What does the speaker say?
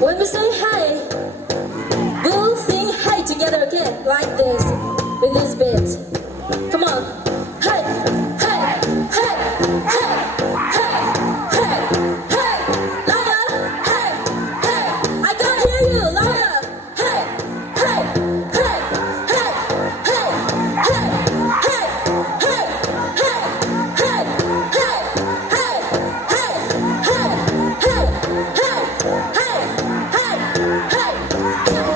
When we say hey, we'll sing hey together again, like this, with this beat. Come on. Hey, hey, hey, hey, hey, hey, hey. Louder. Hey, hey. I can't hear you. Louder. Hey, hey, hey, hey, hey, hey, hey, hey, hey, hey, hey, hey, hey, hey, hey, hey.